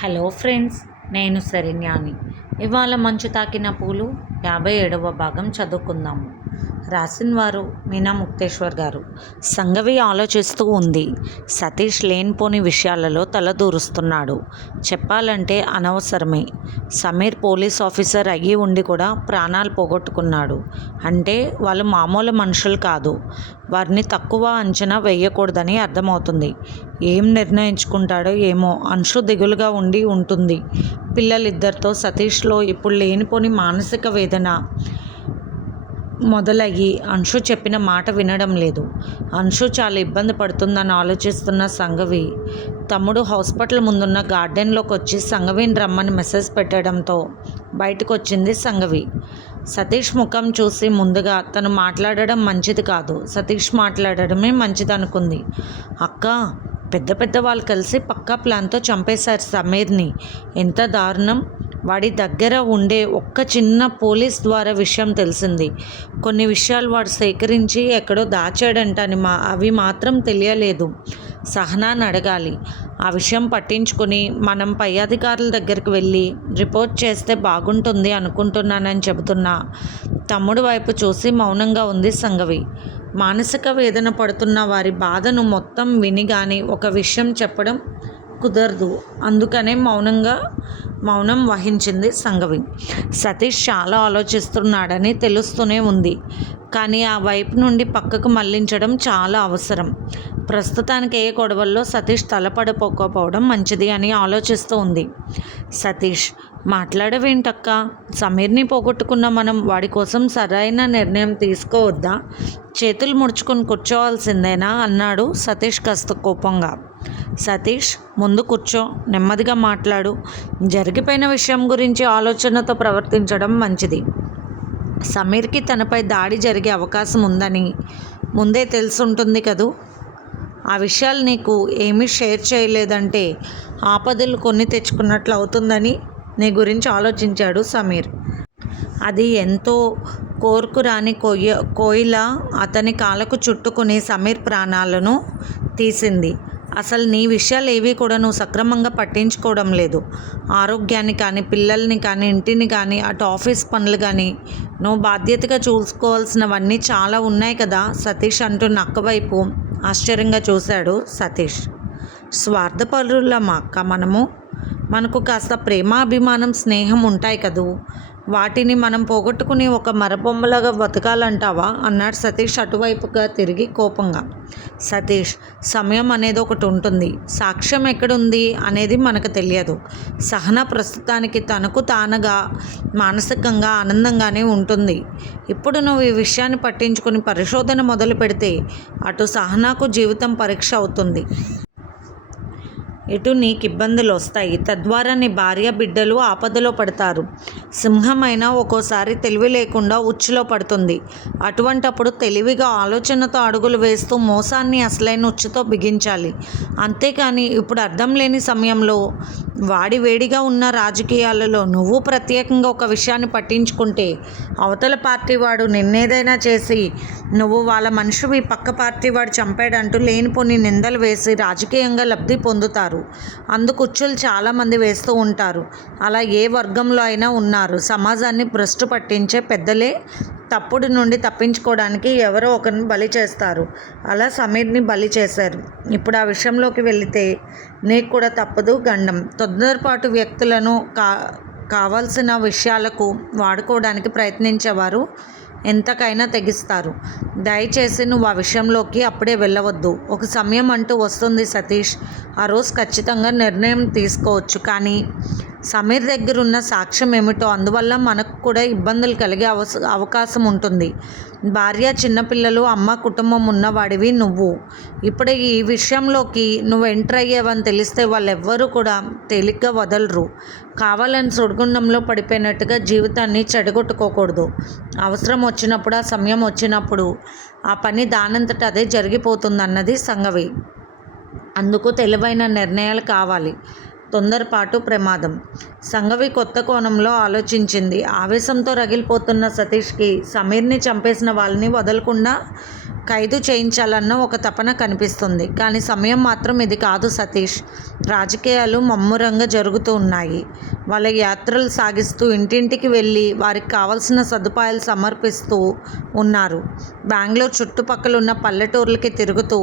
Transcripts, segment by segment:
Hello friends, నేను శరణ్యాని. ఇవాళ మంచు తాకిన పూలు 57వ భాగం చదువుకుందాము. రాసిన వారు మీనా ముక్తేశ్వర్ గారు. సంగవి ఆలోచిస్తూ ఉంది. సతీష్ లేనిపోని విషయాలలో తలదూరుస్తున్నాడు. చెప్పాలంటే అనవసరమే. సమీర్ పోలీస్ ఆఫీసర్ అయ్యి ఉండి కూడా ప్రాణాలు పోగొట్టుకున్నాడు అంటే వాళ్ళు మామూలు మనుషులు కాదు. వారిని తక్కువ అంచనా వేయకూడదని అర్థమవుతుంది. ఏం నిర్ణయించుకుంటాడో ఏమో. అంశు దిగులుగా ఉండి ఉంటుంది. పిల్లలిద్దరితో సతీష్లో ఇప్పుడు లేనిపోని మానసిక వేదన మొదలయ్యి అంశు చెప్పిన మాట వినడం లేదు. అంశు చాలా ఇబ్బంది పడుతుందని ఆలోచిస్తున్న సంగవి తమ్ముడు హాస్పిటల్ ముందున్న గార్డెన్లోకి వచ్చి సంగవిని రమ్మని మెసేజ్ పెట్టడంతో బయటకు వచ్చింది సంగవి. సతీష్ ముఖం చూసి ముందుగా తను మాట్లాడడం మంచిది కాదు, సతీష్ మాట్లాడడమే మంచిది అనుకుంది. అక్క, పెద్ద పెద్ద వాళ్ళు కలిసి పక్కా ప్లాన్తో చంపేశారు సమీర్ని. ఎంత దారుణం! వాడి దగ్గర ఉండే ఒక్క చిన్న పోలీస్ ద్వారా విషయం తెలిసింది. కొన్ని విషయాలు వాడు సేకరించి ఎక్కడో దాచాడంటని అవి మాత్రం తెలియలేదు. సహనాన్ని అడగాలి. ఆ విషయం పట్టించుకొని మనం పై అధికారుల దగ్గరికి వెళ్ళి రిపోర్ట్ చేస్తే బాగుంటుంది అనుకుంటున్నానని చెబుతున్నా తమ్ముడు వైపు చూసి మౌనంగా ఉంది సంగవి. మానసిక వేదన పడుతున్న వారి బాధను మొత్తం విని కానీ ఒక విషయం చెప్పడం కుదరదు. అందుకనే మౌనం వహించింది సంగవి. సతీష్ చాలా ఆలోచిస్తున్నాడని తెలుస్తూనే ఉంది. కానీ ఆ వైపు నుండి పక్కకు మళ్లించడం చాలా అవసరం. ప్రస్తుతానికి ఏ గొడవల్లో సతీష్ తలపడిపోకపోవడం మంచిది అని ఆలోచిస్తూ ఉంది. సతీష్, మాట్లాడవేంటక్క? సమీర్ని పోగొట్టుకున్న మనం వాడి కోసం సరైన నిర్ణయం తీసుకోవద్దా? చేతులు ముడుచుకొని కూర్చోవాల్సిందేనా అన్నాడు సతీష్ కాస్త కోపంగా. సతీష్, ముందు కూర్చో, నెమ్మదిగా మాట్లాడు. జరిగిపోయిన విషయం గురించి ఆలోచనతో ప్రవర్తించడం మంచిది. సమీర్కి తనపై దాడి జరిగే అవకాశం ఉందని ముందే తెలుసుంటుంది కదూ. ఆ విషయాలు నీకు ఏమీ షేర్ చేయలేదంటే ఆపదలు కొని తెచ్చుకున్నట్లు అవుతుందని నీ గురించి ఆలోచించాడు సమీర్. అది ఎంతో కోరుకురాని కోయిల అతని కాళ్ళకు చుట్టుకుని సమీర్ ప్రాణాలను తీసింది. అసలు నీ విషయాలు ఏవి కూడా నువ్వు సక్రమంగా పట్టించుకోవడం లేదు. ఆరోగ్యాన్ని కానీ, పిల్లల్ని కానీ, ఇంటిని కానీ, అటు ఆఫీస్ పనులు కానీ నువ్వు బాధ్యతగా చూసుకోవాల్సినవన్నీ చాలా ఉన్నాయి కదా సతీష్ అంటూ నక్కవైపు ఆశ్చర్యంగా చూశాడు సతీష్. స్వార్థపరులమా అక్క మనకు కాస్త ప్రేమ, అభిమానం, స్నేహం ఉంటాయి కదూ. వాటిని మనం పోగొట్టుకుని ఒక మరబొమ్మలాగా బతకాలంటావా అన్నాడు సతీష్ అటువైపుగా తిరిగి కోపంగా. సతీష్, సమయం అనేది ఒకటి ఉంటుంది, సాక్ష్యం ఎక్కడుంది అనేది మనకు తెలియదు. సహన ప్రస్తుతానికి తనకు తానుగా మానసికంగా ఆనందంగానే ఉంటుంది. ఇప్పుడు నువ్వు ఈ విషయాన్ని పట్టించుకుని పరిశోధన మొదలు పెడితే అటు సహనాకు జీవితం పరీక్ష అవుతుంది, ఇటు నీకు ఇబ్బందులు వస్తాయి. తద్వారా నీ భార్య, బిడ్డలు ఆపదలో పడతారు. సింహమైనా ఒక్కోసారి తెలివి లేకుండా ఉచ్చులో పడుతుంది. అటువంటప్పుడు తెలివిగా ఆలోచనతో అడుగులు వేస్తూ మోసాన్ని అసలైన ఉచ్చుతో బిగించాలి. అంతేకాని ఇప్పుడు అర్థం లేని సమయంలో వేడిగా ఉన్న రాజకీయాలలో నువ్వు ప్రత్యేకంగా ఒక విషయాన్ని పట్టించుకుంటే అవతల పార్టీ వాడు నిన్నేదైనా చేసి నువ్వు వాళ్ళ మనిషివి, పక్క పార్టీ వాడు చంపాడంటూ లేనిపోని నిందలు వేసి రాజకీయంగా లబ్ధి పొందుతారు. అందుకు ఉచ్చులు చాలామంది వేస్తూ ఉంటారు. అలా ఏ వర్గంలో అయినా ఉన్నారు. సమాజాన్ని భ్రష్టు పట్టించే పెద్దలే తప్పుడు నుండి తప్పించుకోవడానికి ఎవరో ఒకరిని బలి చేస్తారు. అలా సమీర్ని బలి చేశారు. ఇప్పుడు ఆ విషయంలోకి వెళితే నీకు కూడా తప్పదు గండం. తొందరపాటు వ్యక్తులను కావాల్సిన విషయాలకు వాడుకోవడానికి ప్రయత్నించేవారు ఎంతకైనా తెగిస్తారు. దయచేసి నువ్వు ఆ విషయంలోకి అప్పుడే వెళ్ళవద్దు. ఒక సమయం అంటూ వస్తుంది సతీష్. ఆ రోజు ఖచ్చితంగా నిర్ణయం తీసుకోవచ్చు. కానీ సమీర్ దగ్గర ఉన్న సాక్ష్యం ఏమిటో, అందువల్ల మనకు కూడా ఇబ్బందులు కలిగే అవకాశం ఉంటుంది. భార్య, చిన్నపిల్లలు, అమ్మ, కుటుంబం ఉన్నవాడివి నువ్వు. ఇప్పుడు ఈ విషయంలోకి నువ్వు ఎంటర్ అయ్యావని తెలిస్తే వాళ్ళెవ్వరూ కూడా తేలిగ్గా వదలరు. కావాలని సుడిగుండంలో పడిపోయినట్టుగా జీవితాన్ని చెడగొట్టుకోకూడదు. అవసరం వచ్చినప్పుడు, ఆ సమయం వచ్చినప్పుడు ఆ పని దానంతట అదే జరిగిపోతుందన్నది సంగవి. అందుకు తెలివైన నిర్ణయాలు కావాలి. తొందరపాటు ప్రమాదం. సంఘవి కొత్త కోణంలో ఆలోచించింది. ఆవేశంతో రగిలిపోతున్న సతీష్కి సమీర్ని చంపేసిన వాళ్ళని వదలకుండా ఖైదు చేయించాలన్న ఒక తపన కనిపిస్తుంది. కానీ సమయం మాత్రం ఇది కాదు సతీష్. రాజకీయాలు ముమ్మరంగా జరుగుతూ ఉన్నాయి. వాళ్ళ యాత్రలు సాగిస్తూ ఇంటింటికి వెళ్ళి వారికి కావాల్సిన సదుపాయాలు సమర్పిస్తూ ఉన్నారు. బెంగళూరు చుట్టుపక్కల ఉన్న పల్లెటూర్లకి తిరుగుతూ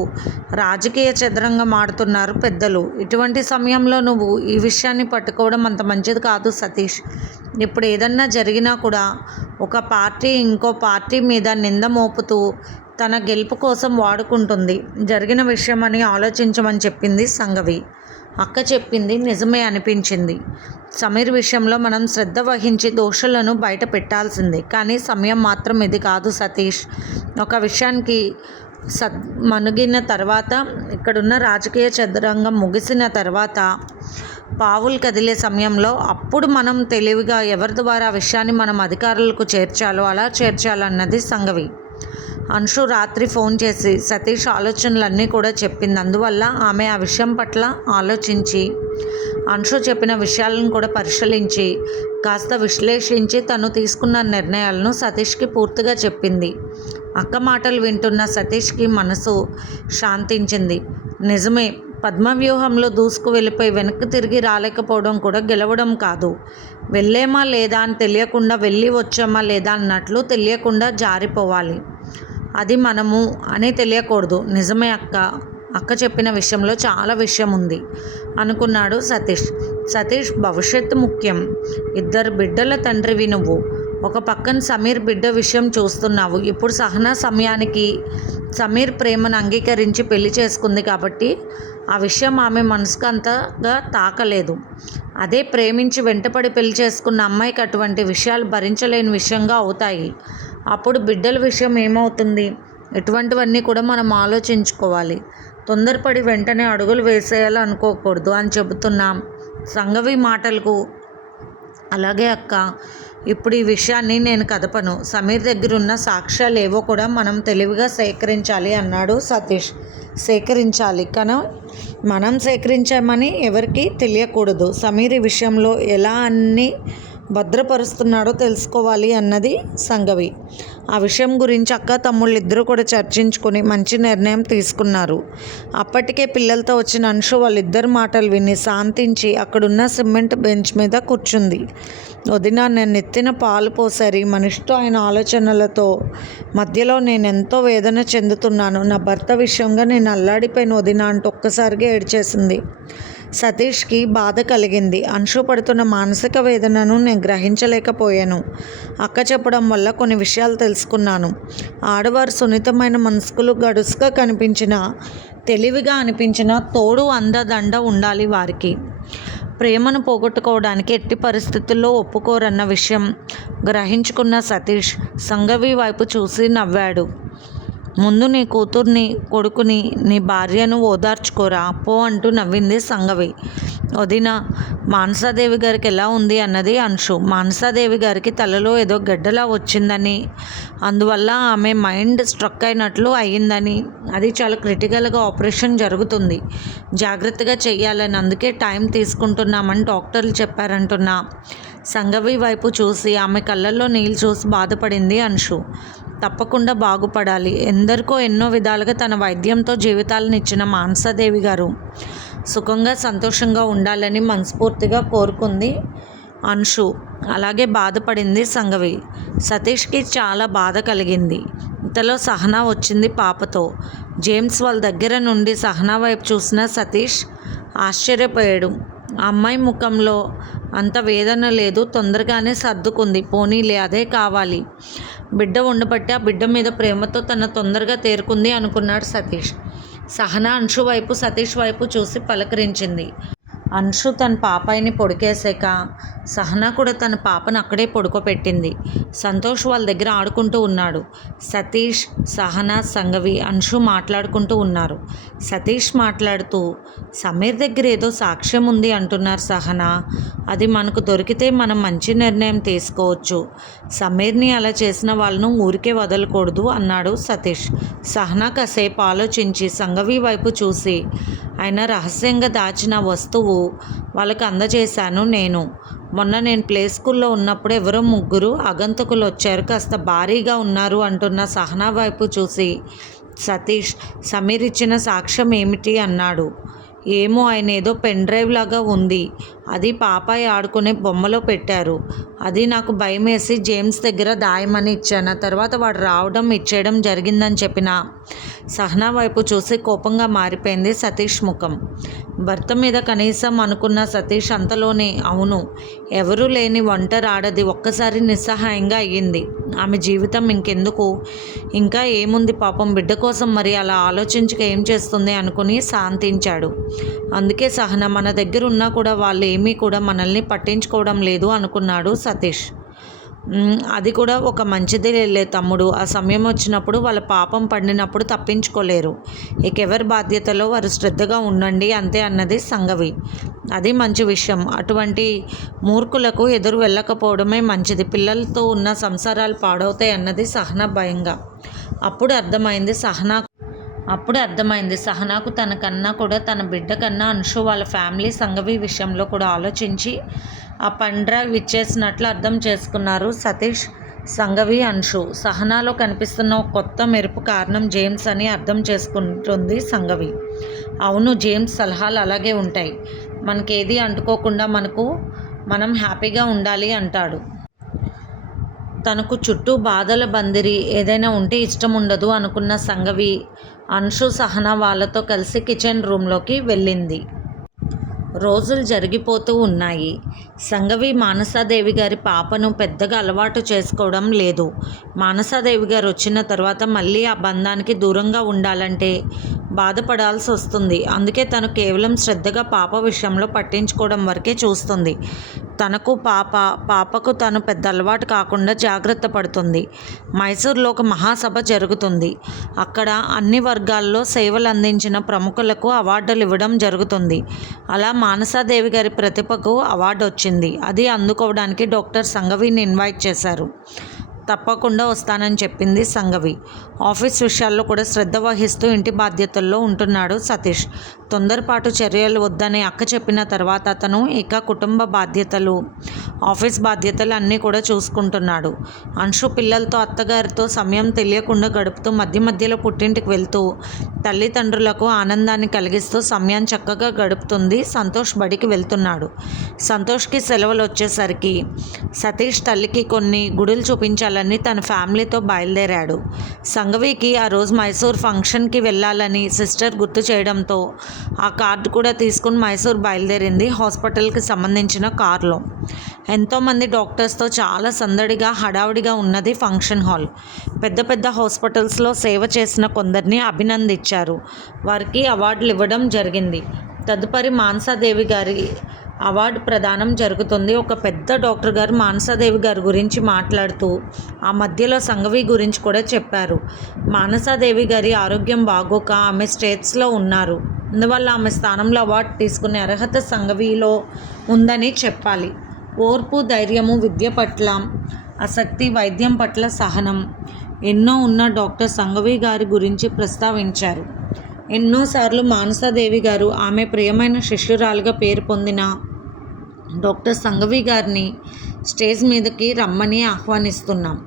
రాజకీయ చదరంగం ఆడుతున్నారు పెద్దలు. ఇటువంటి సమయంలో నువ్వు ఈ విషయాన్ని పట్టుకోవడం అంత మంచిది కాదు సతీష్. ఇప్పుడు ఏదన్నా జరిగినా కూడా ఒక పార్టీ ఇంకో పార్టీ మీద నింద మోపుతూ తన గెలుపు కోసం వాడుకుంటుంది. జరిగిన విషయం అని ఆలోచించమని చెప్పింది సంఘవి. అక్క చెప్పింది నిజమే అనిపించింది. సమీర్ విషయంలో మనం శ్రద్ధ వహించి దోషులను బయట పెట్టాల్సిందే. కానీ సమయం మాత్రం ఇది కాదు సతీష్. ఒక విషయానికి మనుగిన తర్వాత, ఇక్కడున్న రాజకీయ చదరంగం ముగిసిన తర్వాత పావులు కదిలే సమయంలో అప్పుడు మనం తెలివిగా ఎవరి ద్వారా విషయాన్ని మనం అధికారులకు చేర్చాలో అలా చేర్చాలన్నది సంఘవి. అంశు రాత్రి ఫోన్ చేసి సతీష్ ఆలోచనలన్నీ కూడా చెప్పింది. అందువల్ల ఆమె ఆ విషయం పట్ల ఆలోచించి అంశు చెప్పిన విషయాలను కూడా పరిశీలించి కాస్త విశ్లేషించి తను తీసుకున్న నిర్ణయాలను సతీష్కి పూర్తిగా చెప్పింది. అక్క మాటలు వింటున్న సతీష్కి మనసు శాంతించింది. నిజమే, పద్మవ్యూహంలో దూసుకు వెళ్ళిపోయి వెనక్కి తిరిగి రాలేకపోవడం కూడా గెలవడం కాదు. వెళ్ళేమా లేదా అని తెలియకుండా, వెళ్ళి వచ్చామా లేదా అన్నట్లు తెలియకుండా జారిపోవాలి. అది మనము అని తెలియకూడదు. నిజమే అక్క చెప్పిన విషయంలో చాలా విషయం ఉంది అనుకున్నాడు సతీష్. సతీష్, భవిష్యత్తు ముఖ్యం. 2 బిడ్డల తండ్రివి నువ్వు. ఒక పక్కన సమీర్ బిడ్డ విషయం చూస్తున్నావు. ఇప్పుడు సహనా సమయానికి సమీర్ ప్రేమను అంగీకరించి పెళ్లి చేసుకుంది కాబట్టి ఆ విషయం ఆమె మనసుకు అంతగా తాకలేదు. అదే ప్రేమించి వెంటపడి పెళ్లి చేసుకున్న అమ్మాయికి అటువంటి విషయాలు భరించలేని విషయంగా అవుతాయి. అప్పుడు బిడ్డల విషయం ఏమవుతుంది? ఇటువంటివన్నీ కూడా మనం ఆలోచించుకోవాలి. తొందరపడి వెంటనే అడుగులు వేసేయాలి అనుకోకూడదు అని చెబుతున్నాం. సంఘవి మాటలకు అలాగే అక్క, ఇప్పుడు ఈ విషయాన్ని నేను కదపను. సమీర్ దగ్గర ఉన్న సాక్ష్యాలు ఏవో కూడా మనం తెలివిగా సేకరించాలి అన్నాడు సతీష్. సేకరించాలి కానీ మనం సేకరించామని ఎవరికీ తెలియకూడదు. సమీర్ ఈ విషయంలో ఎలా అన్నీ భద్రపరుస్తున్నాడో తెలుసుకోవాలి అన్నది సంఘవి. ఆ విషయం గురించి అక్క తమ్ముళ్ళు ఇద్దరు కూడా చర్చించుకొని మంచి నిర్ణయం తీసుకున్నారు. అప్పటికే పిల్లలతో వచ్చిన అంశు వాళ్ళిద్దరి మాటలు విని శాంతించి అక్కడున్న సిమెంట్ బెంచ్ మీద కూర్చుంది. వదిన, నేను నెత్తిన పాలు పోసారి మనిషితో ఆయన ఆలోచనలతో మధ్యలో నేను ఎంతో వేదన చెందుతున్నాను. నా భర్త విషయంగా నేను అల్లాడిపోయిన వదిన అంటూ ఒక్కసారిగా ఏడ్చేసింది. సతీష్కి బాధ కలిగింది. అంశు పడుతున్న మానసిక వేదనను నేను గ్రహించలేకపోయాను. అక్క చెప్పడం వల్ల కొన్ని విషయాలు తెలుసుకున్నాను. ఆడవారు సున్నితమైన మనస్కులు గడుసుగా కనిపించిన, తెలివిగా అనిపించిన తోడు అండదండ ఉండాలి వారికి. ప్రేమను పోగొట్టుకోవడానికి ఎట్టి పరిస్థితుల్లో ఒప్పుకోరన్న విషయం గ్రహించుకున్న సతీష్ సంఘవి వైపు చూసి నవ్వాడు. ముందు నీ కూతుర్ని, కొడుకుని, నీ భార్యను ఓదార్చుకోరా పో అంటూ నవ్వింది సంఘవి. వదిన, మానసాదేవి గారికి ఎలా ఉంది అన్నది అంశు. మానసాదేవి గారికి తలలో ఏదో గడ్డలా వచ్చిందని, అందువల్ల ఆమె మైండ్ స్ట్రక్ అయినట్లు అయ్యిందని, అది చాలా క్రిటికల్గా ఆపరేషన్ జరుగుతుంది, జాగ్రత్తగా చెయ్యాలని, అందుకే టైం తీసుకుంటున్నామని డాక్టర్లు చెప్పారంటున్నా. సంఘవి వైపు చూసి ఆమె కళ్ళల్లో నీళ్ళు చూసి బాధపడింది అంశు. తప్పకుండా బాగుపడాలి. ఎందరికో ఎన్నో విధాలుగా తన వైద్యంతో జీవితాలను ఇచ్చిన మానసాదేవి గారు సుఖంగా సంతోషంగా ఉండాలని మనస్ఫూర్తిగా కోరుకుంది అంశు. అలాగే బాధపడింది సంఘవి. సతీష్కి చాలా బాధ కలిగింది. ఇంతలో సహనా వచ్చింది పాపతో. జేమ్స్ వాళ్ళ దగ్గర నుండి సహనా వైపు చూసిన సతీష్ ఆశ్చర్యపోయాడు. ఆ అమ్మాయి ముఖంలో అంత వేదన లేదు, తొందరగానే సర్దుకుంది. పోనీలే, అదే కావాలి. బిడ్డ ఉండబట్టి ఆ బిడ్డ మీద ప్రేమతో తన తొందరగా తేరుకుంది అనుకున్నాడు సతీష్. సహనా అంశు వైపు, సతీష్ వైపు చూసి పలకరించింది. అంశు తన పాపాయిని పొడికేసాక సహనా కూడా తన పాపను అక్కడే పడుకోబెట్టింది. సంతోష్ వాళ్ళ దగ్గర ఆడుకుంటూ ఉన్నాడు. సతీష్, సహనా, సంఘవి, అంశు మాట్లాడుకుంటూ ఉన్నారు. సతీష్ మాట్లాడుతూ, సమీర్ దగ్గర ఏదో సాక్ష్యం ఉంది అంటున్నారు సహనా. అది మనకు దొరికితే మనం మంచి నిర్ణయం తీసుకోవచ్చు. సమీర్ని అలా చేసిన వాళ్ళను ఊరికే వదలకూడదు అన్నాడు సతీష్. సహనా కాసేపు ఆలోచించి సంఘవి వైపు చూసి, ఆయన రహస్యంగా దాచిన వస్తువు వాళ్ళకి అందజేశాను నేను. మొన్న నేను ప్లే స్కూల్లో ఉన్నప్పుడు ఎవరో ముగ్గురు ఆగంతకులు వచ్చారు, కాస్త భారీగా ఉన్నారు అంటున్న సహనా వైపు చూసి సతీష్, సమీర్ ఇచ్చిన సాక్ష్యం ఏమిటి అన్నాడు. ఏమో, ఆయన ఏదో పెన్ డ్రైవ్ లాగా ఉంది, అది పాపాయి ఆడుకునే బొమ్మలో పెట్టారు. అది నాకు భయమేసి జేమ్స్ దగ్గర దాయమని ఇచ్చాను. తర్వాత వాడు రావడం ఇచ్చేయడం జరిగిందని చెప్పిన సహనా వైపు చూసి కోపంగా మారిపోయింది సతీష్ ముఖం. భర్త మీద కనీసం అనుకున్న సతీష్ అంతలోనే అవును, ఎవరూ లేని ఒంటరి ఆడది ఒక్కసారి నిస్సహాయంగా అయ్యింది. ఆమె జీవితం ఇంకెందుకు, ఇంకా ఏముంది పాపం, బిడ్డ కోసం మరి అలా ఆలోచించక ఏం చేస్తుంది అనుకుని శాంతించాడు. అందుకే సహనా మన దగ్గర ఉన్నా కూడా వాళ్ళు ఏమీ కూడా మనల్ని పట్టించుకోవడం లేదు అనుకున్నాడు సతీష్. అది కూడా ఒక మంచిది లే తమ్ముడు, ఆ సమయం వచ్చినప్పుడు వాళ్ళ పాపం పండినప్పుడు తప్పించుకోలేరు. ఇక ఎవరి బాధ్యతలో వారు శ్రద్ధగా ఉండండి అంతే అన్నది సంగవి. అది మంచి విషయం. అటువంటి మూర్ఖులకు ఎదురు వెళ్ళకపోవడమే మంచిది. పిల్లలతో ఉన్న సంసారాలు పాడవుతాయి అన్నది సహనా భయంగా. అప్పుడు అర్థమైంది సహనాకు తన కన్నా కూడా తన బిడ్డ కన్నా అంశు వాళ్ళ ఫ్యామిలీ సంగవి విషయంలో కూడా ఆలోచించి ఆ పండ్రైవ్ ఇచ్చేసినట్లు అర్థం చేసుకున్నారు సతీష్, సంగవి, అంశు. సహనాలో కనిపిస్తున్న ఒక కొత్త మెరుపు కారణం జేమ్స్ అని అర్థం చేసుకుంటుంది సంగవి. అవును, జేమ్స్ సలహాలు అలాగే ఉంటాయి. మనకేది అంటుకోకుండా మనం హ్యాపీగా ఉండాలి అంటాడు. తనకు చుట్టూ బాధల బందిరి ఏదైనా ఉంటే ఇష్టం ఉండదు అనుకున్న సంగవి అంశు సహనా వాళ్ళతో కలిసి కిచెన్ రూమ్లోకి వెళ్ళింది. రోజులు జరిగిపోతూ ఉన్నాయి. సంగవి మానసాదేవి గారి పాపను పెద్దగా అలవాటు చేసుకోవడం లేదు. మానసాదేవి గారు వచ్చిన తర్వాత మళ్ళీ ఆ బంధానికి దూరంగా ఉండాలంటే బాధపడాల్సి వస్తుంది. అందుకే తను కేవలం శ్రద్ధగా పాప విషయంలో పట్టించుకోవడం వరకే చూస్తుంది. పాపకు తను పెద్ద అలవాటు కాకుండా జాగ్రత్త పడుతుంది. మైసూర్లో ఒక మహాసభ జరుగుతుంది. అక్కడ అన్ని వర్గాల్లో సేవలు అందించిన ప్రముఖులకు అవార్డులు ఇవ్వడం జరుగుతుంది. అలా మానసాదేవి గారి ప్రతిభకు అవార్డు వచ్చింది. అది అందుకోవడానికి డాక్టర్ సంగవిని ఇన్వైట్ చేశారు. తప్పకుండా వస్తానని చెప్పింది సంగవి. ఆఫీస్ విషయాల్లో కూడా శ్రద్ధ వహిస్తూ ఇంటి బాధ్యతల్లో ఉంటున్నాడు సతీష్. తొందరపాటు చర్యలు వద్దని అక్క చెప్పిన తర్వాత అతను ఇక కుటుంబ బాధ్యతలు, ఆఫీస్ బాధ్యతలు అన్నీ కూడా చూసుకుంటున్నాడు. అంశు పిల్లలతో అత్తగారితో సమయం తెలియకుండా గడుపుతూ మధ్య మధ్యలో పుట్టింటికి వెళ్తూ తల్లిదండ్రులకు ఆనందాన్ని కలిగిస్తూ సమయం చక్కగా గడుపుతుంది. సంతోష్ బడికి వెళ్తున్నాడు. సంతోష్కి సెలవులు వచ్చేసరికి సతీష్ తల్లికి కొన్ని గుడులు చూపించాలని తన ఫ్యామిలీతో బయలుదేరాడు. సంగవికి ఆ రోజు మైసూర్ ఫంక్షన్కి వెళ్ళాలని సిస్టర్ గుర్తు చేయడంతో ఆ కార్డు కూడా తీసుకుని మైసూర్ బయలుదేరింది. హాస్పిటల్కి సంబంధించిన కారులో ఎంతోమంది డాక్టర్స్తో చాలా సందడిగా హడావుడిగా ఉన్నది ఫంక్షన్ హాల్. పెద్ద పెద్ద హాస్పిటల్స్లో సేవ చేసిన కొందరిని అభినందించారు. వారికి అవార్డులు ఇవ్వడం జరిగింది. తదుపరి మానసాదేవి గారి అవార్డు ప్రదానం జరుగుతుంది. ఒక పెద్ద డాక్టర్ గారు మానసాదేవి గారి గురించి మాట్లాడుతూ ఆ మధ్యలో సంగవి గురించి కూడా చెప్పారు. మానసాదేవి గారి ఆరోగ్యం బాగోక ఆమె స్టేట్స్లో ఉన్నారు. అందువల్ల ఆమె స్థానంలో అవార్డు తీసుకునే అర్హత సంగవిలో ఉందని చెప్పాలి. ఓర్పు, ధైర్యము, విద్య పట్ల ఆసక్తి, వైద్యం పట్ల సహనం ఎన్నో ఉన్న డాక్టర్ సంగవి గారి గురించి ప్రస్తావించారు. ఎన్నోసార్లు మానసాదేవి గారు ఆమె ప్రియమైన శిష్యురాలుగా పేరు పొందిన డాక్టర్ సంగవి గారిని స్టేజ్ మీదకి రమ్మని ఆహ్వానిస్తున్నాం.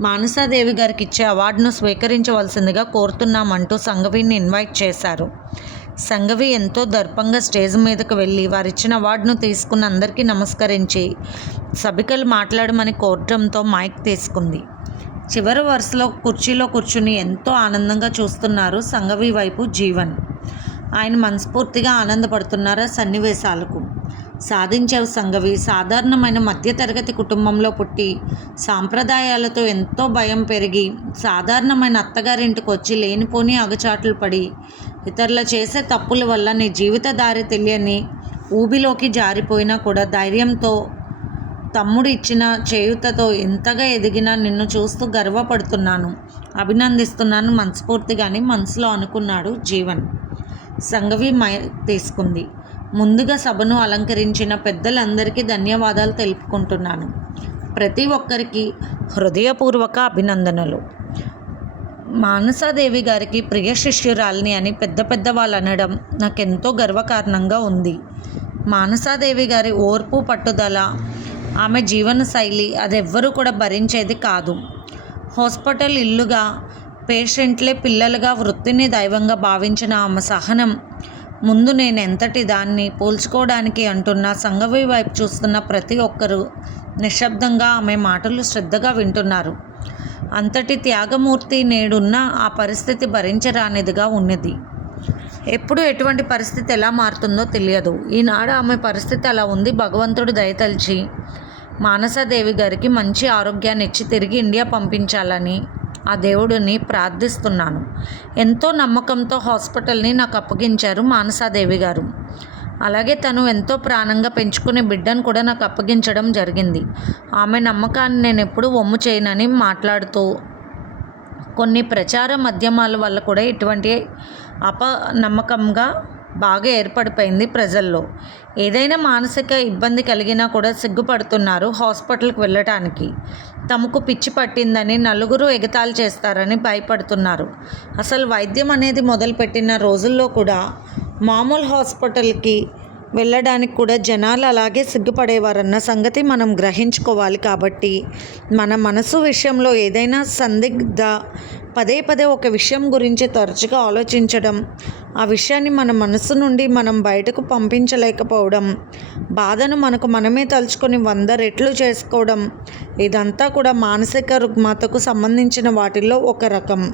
మానసాదేవి గారికి ఇచ్చే అవార్డును స్వీకరించవలసిందిగా కోరుతున్నామంటూ సంగవిని ఇన్వైట్ చేశారు. సంగవి ఎంతో దర్పంగా స్టేజ్ మీదకు వెళ్ళి వారిచ్చిన అవార్డును తీసుకున్న అందరికీ నమస్కరించి సభికలు మాట్లాడమని కోరటంతో మైక్ తీసుకుంది. చివరి వరుసలో కుర్చీలో కూర్చుని ఎంతో ఆనందంగా చూస్తున్నారు సంగవి వైపు జీవన్. ఆయన మనస్ఫూర్తిగా ఆనందపడుతున్నారు ఆ సన్నివేశాలకు. సాధించావు సంగవి. సాధారణమైన మధ్యతరగతి కుటుంబంలో పుట్టి సాంప్రదాయాలతో ఎంతో భయం పెరిగి సాధారణమైన అత్తగారింటికి వచ్చి లేనిపోని అగచాట్లు పడి ఇతరుల చేసే తప్పుల వల్ల నీ జీవిత దారి తెలియని ఊబిలోకి జారిపోయినా కూడా ధైర్యంతో తమ్ముడు ఇచ్చిన చేయూతతో ఎంతగా ఎదిగినా నిన్ను చూస్తూ గర్వపడుతున్నాను, అభినందిస్తున్నాను మనస్ఫూర్తిగాని మనసులో అనుకున్నాడు జీవన్. సంగవి తీసుకుంది. ముందుగా సభను అలంకరించిన పెద్దలందరికీ ధన్యవాదాలు తెలుపుకుంటున్నాను. ప్రతి ఒక్కరికి హృదయపూర్వక అభినందనలు. మానసాదేవి గారికి ప్రియ శిష్యురాలిని అని పెద్ద వాళ్ళు అనడం నాకెంతో గర్వకారణంగా ఉంది. మానసాదేవి గారి ఓర్పు పట్టుదల, ఆమె జీవన శైలి అదెవ్వరూ కూడా భరించేది కాదు. హాస్పిటల్ ఇల్లుగా, పేషెంట్లే పిల్లలుగా, వృత్తిని దైవంగా భావించిన ఆమె సహనం ముందు నేనెంతటి దాన్ని పోల్చుకోవడానికి అంటున్న సంఘవి వైపు చూస్తున్న ప్రతి ఒక్కరూ నిశ్శబ్దంగా ఆమె మాటలు శ్రద్ధగా వింటున్నారు. అంతటి త్యాగమూర్తి నేడున్న ఆ పరిస్థితి భరించరానిదిగా ఉన్నది. ఎప్పుడు ఎటువంటి పరిస్థితి ఎలా మారుతుందో తెలియదు. ఈనాడు ఆమె పరిస్థితి అలా ఉంది. భగవంతుడు దయతలిచి మానసాదేవి గారికి మంచి ఆరోగ్యాన్ని ఇచ్చి తిరిగి ఇండియా పంపించాలని ఆ దేవుడిని ప్రార్థిస్తున్నాను. ఎంతో నమ్మకంతో హాస్పిటల్ని నాకు అప్పగించారు మానసాదేవి గారు. అలాగే తను ఎంతో ప్రాణంగా పెంచుకునే బిడ్డను కూడా నాకు అప్పగించడం జరిగింది. ఆమె నమ్మకాన్ని నేను ఎప్పుడూ వమ్ము చేయనని మాట్లాడుతూ, కొన్ని ప్రచార మాధ్యమాల వల్ల కూడా ఇటువంటి అపనమ్మకంగా బాగా ఏర్పడిపోయింది ప్రజల్లో. ఏదైనా మానసిక ఇబ్బంది కలిగినా కూడా సిగ్గుపడుతున్నారు హాస్పిటల్కి వెళ్ళటానికి. తమకు పిచ్చి పట్టిందని, నలుగురు ఎగతాళి చేస్తారని భయపడుతున్నారు. అసలు వైద్యం అనేది మొదలుపెట్టిన రోజుల్లో కూడా మామూలు హాస్పిటల్కి వెళ్ళడానికి కూడా జనాలు అలాగే సిగ్గుపడేవారన్న సంగతి మనం గ్రహించుకోవాలి. కాబట్టి మన మనసు విషయంలో ఏదైనా సందిగ్ధ పదే పదే ఒక విషయం గురించి తరచుగా ఆలోచించడం, ఆ విషయాన్ని మన మనసు నుండి మనం బయటకు పంపించలేకపోవడం, బాధను మనకు మనమే తలుచుకొని 100 రెట్లు చేసుకోవడం, ఇదంతా కూడా మానసిక రుగ్మతకు సంబంధించిన వాటిల్లో ఒక రకం.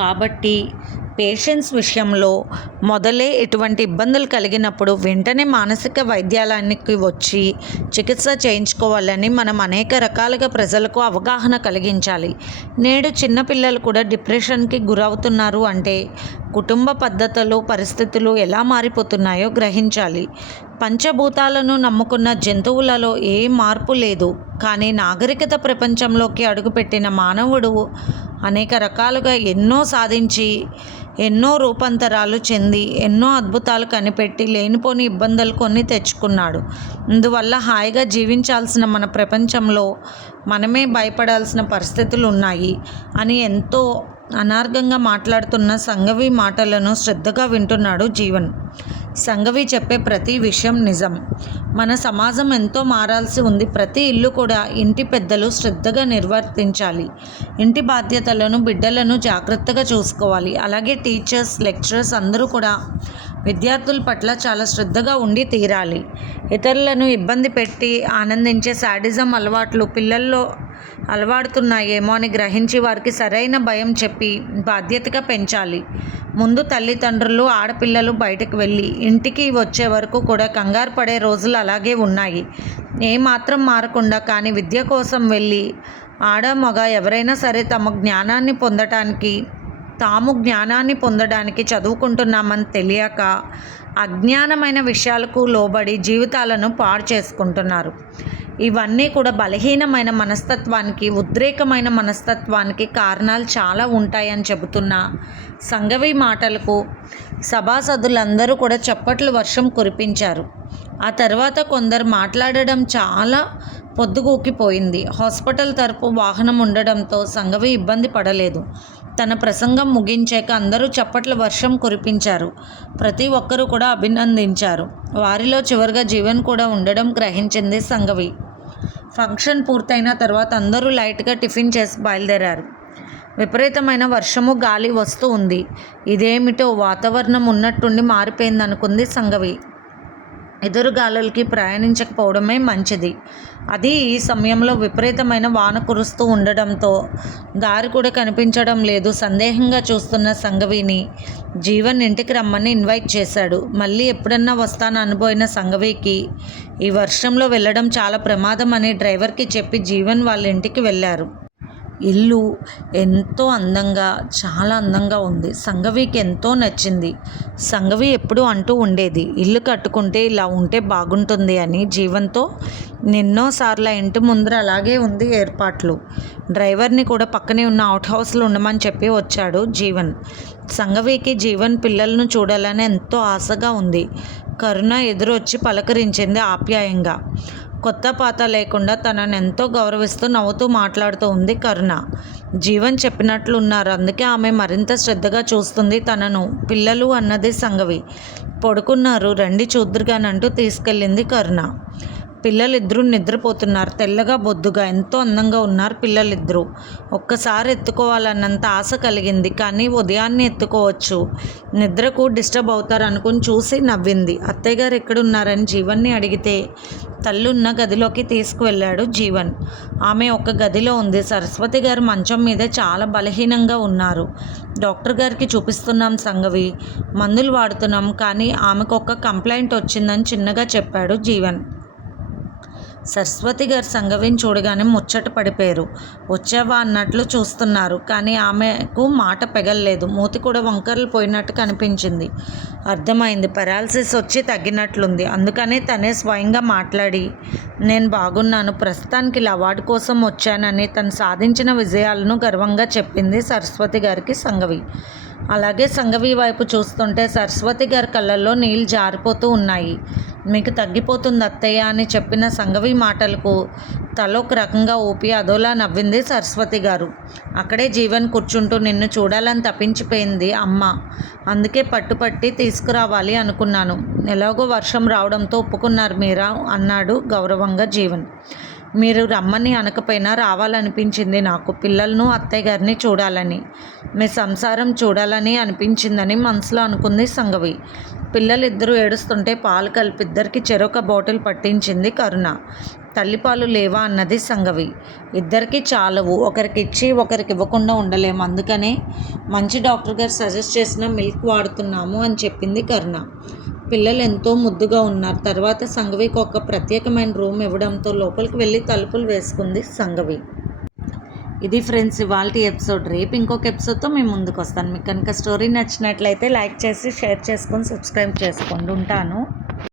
కాబట్టి పేషెంట్స్ విషయంలో మొదలే ఎటువంటి ఇబ్బందులు కలిగినప్పుడు వెంటనే మానసిక వైద్యాలయానికి వచ్చి చికిత్స చేయించుకోవాలని మనం అనేక రకాలుగా ప్రజలకు అవగాహన కలిగించాలి. నేడు చిన్నపిల్లలు కూడా డిప్రెషన్కి గురవుతున్నారు అంటే కుటుంబ పద్ధతులు, పరిస్థితులు ఎలా మారిపోతున్నాయో గ్రహించాలి. పంచభూతాలను నమ్ముకున్న జంతువులలో ఏ మార్పు లేదు. కానీ నాగరికత ప్రపంచంలోకి అడుగుపెట్టిన మానవుడు అనేక రకాలుగా ఎన్నో సాధించి, ఎన్నో రూపాంతరాలు చెంది, ఎన్నో అద్భుతాలు కనిపెట్టి లేనిపోని ఇబ్బందులు కొన్ని తెచ్చుకున్నాడు. అందువల్ల హాయిగా జీవించాల్సిన మన ప్రపంచంలో మనమే భయపడాల్సిన పరిస్థితులు ఉన్నాయి అని ఎంతో అనార్గంగా మాట్లాడుతున్న సంఘవి మాటలను శ్రద్ధగా వింటున్నాడు జీవన్. సంఘవి చెప్పే ప్రతి విషయం నిజం. మన సమాజం ఎంతో మారాల్సి ఉంది. ప్రతి ఇల్లు కూడా ఇంటి పెద్దలు శ్రద్ధగా నిర్వర్తించాలి. ఇంటి బాధ్యతలను, బిడ్డలను జాగ్రత్తగా చూసుకోవాలి. అలాగే టీచర్స్, లెక్చరర్స్ అందరూ కూడా విద్యార్థుల పట్ల చాలా శ్రద్ధగా ఉండి తీరాలి. ఇతరులను ఇబ్బంది పెట్టి ఆనందించే శాడిజం అలవాట్లు పిల్లల్లో అలవాడుతున్నాయేమో అని గ్రహించి వారికి సరైన భయం చెప్పి బాధ్యతగా పెంచాలి. ముందు తల్లిదండ్రులు, ఆడపిల్లలు బయటకు వెళ్ళి ఇంటికి వచ్చే వరకు కూడా కంగారు పడే రోజులు అలాగే ఉన్నాయి. ఏమాత్రం మారకుండా. కానీ విద్య కోసం వెళ్ళి ఆడ మగ ఎవరైనా సరే తాము జ్ఞానాన్ని పొందడానికి చదువుకుంటున్నామని తెలియక అజ్ఞానమైన విషయాలకు లోబడి జీవితాలను పాడు చేసుకుంటున్నారు. ఇవన్నీ కూడా బలహీనమైన మనస్తత్వానికి, ఉద్రేకమైన మనస్తత్వానికి కారణాలు చాలా ఉంటాయని చెబుతున్న సంఘవి మాటలకు సభాసదులందరూ కూడా చప్పట్లు వర్షం కురిపించారు. ఆ తర్వాత కొందరు మాట్లాడడం చాలా పొద్దుగూకిపోయింది. హాస్పిటల్ తరపు వాహనం ఉండడంతో సంఘవి ఇబ్బంది పడలేదు. తన ప్రసంగం ముగించాక అందరూ చప్పట్ల వర్షం కురిపించారు. ప్రతి ఒక్కరూ కూడా అభినందించారు. వారిలో చివరిగా జీవన్ కూడా ఉండడం గ్రహించింది సంఘవి. ఫంక్షన్ పూర్తయిన తర్వాత అందరూ లైట్గా టిఫిన్ చేసి బయలుదేరారు. విపరీతమైన వర్షము, గాలి వస్తూ ఉంది. ఇదేమిటో వాతావరణం ఉన్నట్టుండి మారిపోయిందనుకుంది సంఘవి. ఎదురుగాలులకి ప్రయాణించకపోవడమే మంచిది. అది ఈ సమయంలో విపరీతమైన వాన కురుస్తూ ఉండడంతో దారి కూడా కనిపించడం లేదు. సందేహంగా చూస్తున్న సంఘవిని జీవన్ ఇంటికి రమ్మని ఇన్వైట్ చేశాడు. మళ్ళీ ఎప్పుడన్నా వస్తాను అనుభవిన సంఘవికి ఈ వర్షంలో వెళ్ళడం చాలా ప్రమాదం అని డ్రైవర్కి చెప్పి జీవన్ వాళ్ళ ఇంటికి వెళ్ళారు. ఇల్లు ఎంతో అందంగా, చాలా అందంగా ఉంది. సంఘవికి ఎంతో నచ్చింది. సంఘవి ఎప్పుడూ అంటూ ఉండేది, ఇల్లు కట్టుకుంటే ఇలా ఉంటే బాగుంటుంది అని. జీవన్తో ఎన్నోసార్లు ఆ ఇంటి ముందర అలాగే ఉంది ఏర్పాట్లు. డ్రైవర్ని కూడా పక్కనే ఉన్న అవుట్ హౌస్లో ఉండమని చెప్పి వచ్చాడు జీవన్. సంఘవికి జీవన్ పిల్లలను చూడాలని ఎంతో ఆశగా ఉంది. కరుణ ఎదురొచ్చి పలకరించింది ఆప్యాయంగా. కొత్త పాత లేకుండా తనను ఎంతో గౌరవిస్తూ నవ్వుతూ మాట్లాడుతూ ఉంది కరుణ. జీవన్ చెప్పినట్లు ఉన్నారు, అందుకే ఆమె మరింత శ్రద్ధగా చూస్తుంది తనను. పిల్లలు అన్నది సంఘవి. పడుకున్నారు, రండి చూద్దురుగానంటూ తీసుకెళ్ళింది కరుణ. పిల్లలిద్దరూ నిద్రపోతున్నారు. తెల్లగా బొద్దుగా ఎంతో అందంగా ఉన్నారు పిల్లలిద్దరూ. ఒక్కసారి ఎత్తుకోవాలన్నంత ఆశ కలిగింది. కానీ ఉదయాన్నే ఎత్తుకోవచ్చు, నిద్రకు డిస్టర్బ్ అవుతారు అనుకుని చూసి నవ్వింది. అత్తయ్య గారు ఎక్కడున్నారని జీవన్ని అడిగితే తల్లున్న గదిలోకి తీసుకువెళ్ళాడు జీవన్. ఆమె ఒక గదిలో ఉంది. సరస్వతి గారు మంచం మీద చాలా బలహీనంగా ఉన్నారు. డాక్టర్ గారికి చూపిస్తున్నాం సంగవి, మందులు వాడుతున్నాం, కానీ ఆమెకు ఒక కంప్లైంట్ వచ్చిందని చిన్నగా చెప్పాడు జీవన్. సరస్వతి గారు సంగవిని చూడగానే ముచ్చట పడిపోయారు. వచ్చావా అన్నట్లు చూస్తున్నారు, కానీ ఆమెకు మాట పెగల్లేదు. మూతి కూడా వంకరలు పోయినట్టు కనిపించింది. అర్థమైంది, పెరాలసిస్ వచ్చి తగ్గినట్లుంది. అందుకనే తనే స్వయంగా మాట్లాడి నేను బాగున్నాను, ప్రస్తుతానికి ఇలా అవార్డు కోసం వచ్చానని తను సాధించిన విజయాలను గర్వంగా చెప్పింది సరస్వతి గారికి సంగవి. అలాగే సంగవి వైపు చూస్తుంటే సరస్వతి గారి కళ్ళల్లో నీళ్ళు జారిపోతూ ఉన్నాయి. మీకు తగ్గిపోతుంది అత్తయ్య అని చెప్పిన సంగవి మాటలకు తల ఒక రకంగా ఊపి అదోలా నవ్వింది సరస్వతి గారు. అక్కడే జీవన్ కూర్చుంటూ నిన్ను చూడాలని తప్పించిపోయింది అమ్మ, అందుకే పట్టుపట్టి తీసుకురావాలి అనుకున్నాను. ఎలాగో వర్షం రావడంతో ఒప్పుకున్నారు మీరా అన్నాడు గౌరవంగా జీవన్. మీరు రమ్మని అనకపోయినా రావాలనిపించింది నాకు. పిల్లలను అత్తయ్య గారిని చూడాలని, మీ సంసారం చూడాలని అనిపించిందని మనసులో అనుకుంది సంగవి. పిల్లలిద్దరూ ఏడుస్తుంటే పాలు కలిపి ఇద్దరికి చెరొక బాటిల్ పట్టించింది కరుణ. తల్లిపాలు లేవా అన్నది సంగవి. ఇద్దరికి చాలవు, ఒకరికి ఇచ్చి ఒకరికి ఇవ్వకుండా ఉండలేము, అందుకనే మంచి డాక్టర్ గారు సజెస్ట్ చేసిన మిల్క్ వాడుతున్నాము అని చెప్పింది కరుణ. పిల్లలు ఎంతో ముద్దుగా ఉన్నారు. తర్వాత సంగవికి ఒక ప్రత్యేకమైన రూమ్ ఇవ్వడంతో లోపలికి వెళ్ళి తలుపులు వేసుకుంది సంగవి. ఇది ఫ్రెండ్స్ ఇవాల్టి ఎపిసోడ్. రేపు ఇంకొక ఎపిసోడ్తో మేము ముందుకు వస్తాను. మీకు కనుక స్టోరీ నచ్చినట్లయితే లైక్ చేసి షేర్ చేసుకొని సబ్స్క్రైబ్ చేసుకోండి. ఉంటాను.